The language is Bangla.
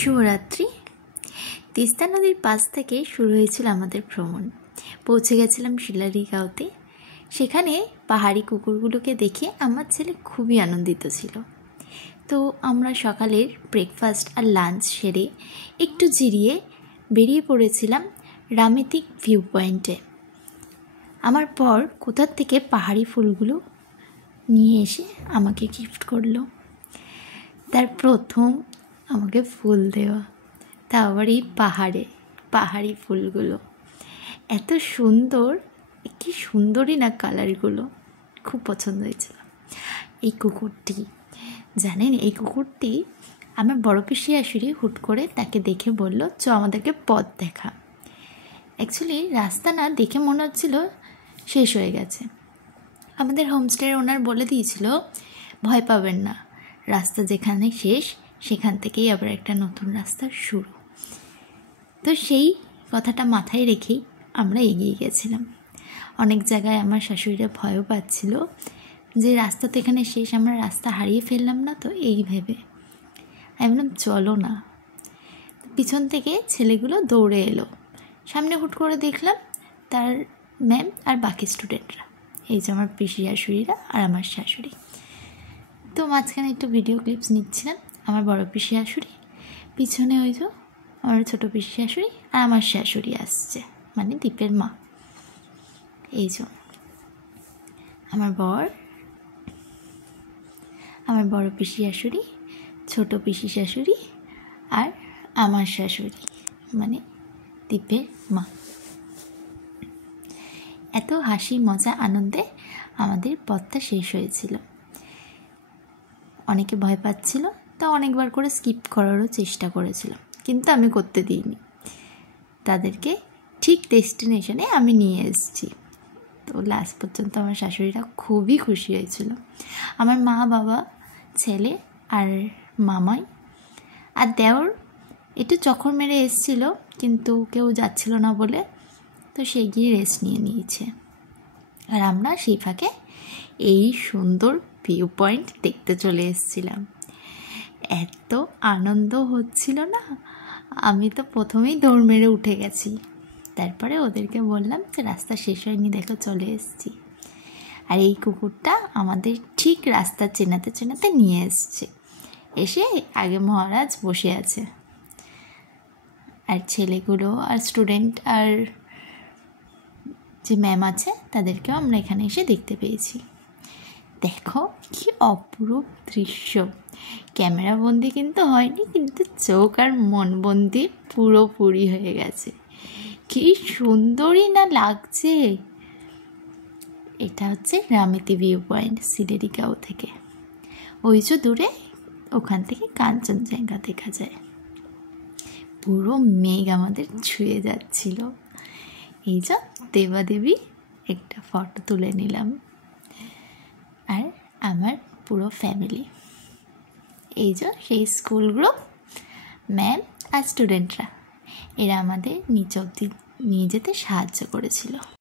শুভরাত্রি। তিস্তা নদীর পাশ থেকে শুরু হয়েছিল আমাদের ভ্রমণ। পৌঁছে গেছিলাম শিলারিগাঁওতে। সেখানে পাহাড়ি কুকুরগুলোকে দেখে আমার ছেলে খুবই আনন্দিত ছিল। তো আমরা সকালের ব্রেকফাস্ট আর লাঞ্চ সেরে একটু জিরিয়ে বেরিয়ে পড়েছিলাম রামেতিক ভিউ পয়েন্টে। আমার পর কোথার থেকে পাহাড়ি ফুলগুলো নিয়ে এসে আমাকে গিফট করলো। তার প্রথম আমাকে ফুল দেওয়া, তা আবার এই পাহাড়ি ফুলগুলো এত সুন্দর, কি সুন্দরই না কালারগুলো, খুব পছন্দ হয়েছিল। এই কুকুরটি জানেন, এই কুকুরটি আমার বড় পিসি শাশুড়ি হুট করে তাকে দেখে বলল, চ আমাদেরকে পথ দেখা। অ্যাকচুয়ালি রাস্তা না দেখে মনে হচ্ছিল শেষ হয়ে গেছে। আমাদের হোমস্টের ওনার বলে দিয়েছিল, ভয় পাবেন না, রাস্তা যেখানে শেষ সেখান থেকেই আবার একটা নতুন রাস্তা শুরু। তো সেই কথাটা মাথায় রেখেই আমরা এগিয়ে গেছিলাম। অনেক জায়গায় আমার শাশুড়িরা ভয়ও পাচ্ছিল যে রাস্তা তো এখানে শেষ, আমরা রাস্তা হারিয়ে ফেললাম না তো, এই ভেবে আমি বললাম চলো না। পিছন থেকে ছেলেগুলো দৌড়ে এলো, সামনে হুট করে দেখলাম তার ম্যাম আর বাকি স্টুডেন্টরা, এই যে আমার পিসি শাশুড়িরা আর আমার শাশুড়ি। তো মাঝখানে একটু ভিডিও ক্লিপস নিচ্ছিলাম। আমার বড় পিসি শাশুড়ি, পিছনে ওই যে আমার ছোটো পিসি শাশুড়ি আর আমার শাশুড়ি আসছে, মানে দীপের মা। এই যে আমার বড় পিসি শাশুড়ি, ছোটো পিসি শাশুড়ি আর আমার শাশুড়ি, মানে দীপের মা। এত হাসি মজা আনন্দে আমাদের পথটা শেষ হয়েছিল। অনেকে ভয় পাচ্ছিল, তা অনেকবার করে স্কিপ করারও চেষ্টা করেছিল, কিন্তু আমি করতে দিইনি। তাদেরকে ঠিক ডেস্টিনেশনে আমি নিয়ে এসেছি। তো লাস্ট পর্যন্ত আমার শাশুড়িরা খুবই খুশি হয়েছিল। আমার মা, বাবা, ছেলে আর মামাই আর দেওর একটু চক্কর মেরে এসেছিল, কিন্তু কেউ যাচ্ছিল না বলে তো সে গিয়ে রেস্ট নিয়েছে। আর আমরা সেই ফাঁকে এই সুন্দর ভিউ পয়েন্ট দেখতে চলে এসেছিলাম। এত আনন্দ হচ্ছিল না, আমি তো প্রথমেই দৌড় মেরে উঠে গেছি। তারপরে ওদেরকে বললাম যে রাস্তা শেষ হয়নি, দেখো চলে এসেছি। আর এই কুকুরটা আমাদের ঠিক রাস্তা চেনাতে চেনাতে নিয়ে এসে আগে মহারাজ বসে আছে, আর ছেলেগুলো আর স্টুডেন্ট আর যে ম্যাম আছে তাদেরকেও আমরা এখানে এসে দেখতে পেয়েছি। দেখো কি অপরূপ দৃশ্য। ক্যামেরা বন্দি কিন্তু হয়নি, কিন্তু চোখ আর মন বন্দি পুরোপুরি হয়ে গেছে। কি সুন্দরই না লাগছে। এটা হচ্ছে রামেতি ভিউ পয়েন্ট শিলারিগাঁও থেকে। ওই যে দূরে, ওখান থেকে কাঞ্চনজঙ্ঘা দেখা যায়। পুরো মেঘ আমাদের ছুঁয়ে যাচ্ছিল। এই যে দেবাদেবী একটা ফটো তুলে নিলাম, আর আমার পুরো ফ্যামিলি। এই যে সেই স্কুল গ্রুপ, ম্যাম আর স্টুডেন্টরা, এরা আমাদের নিচে অবধি নিয়ে যেতে সাহায্য করেছিল।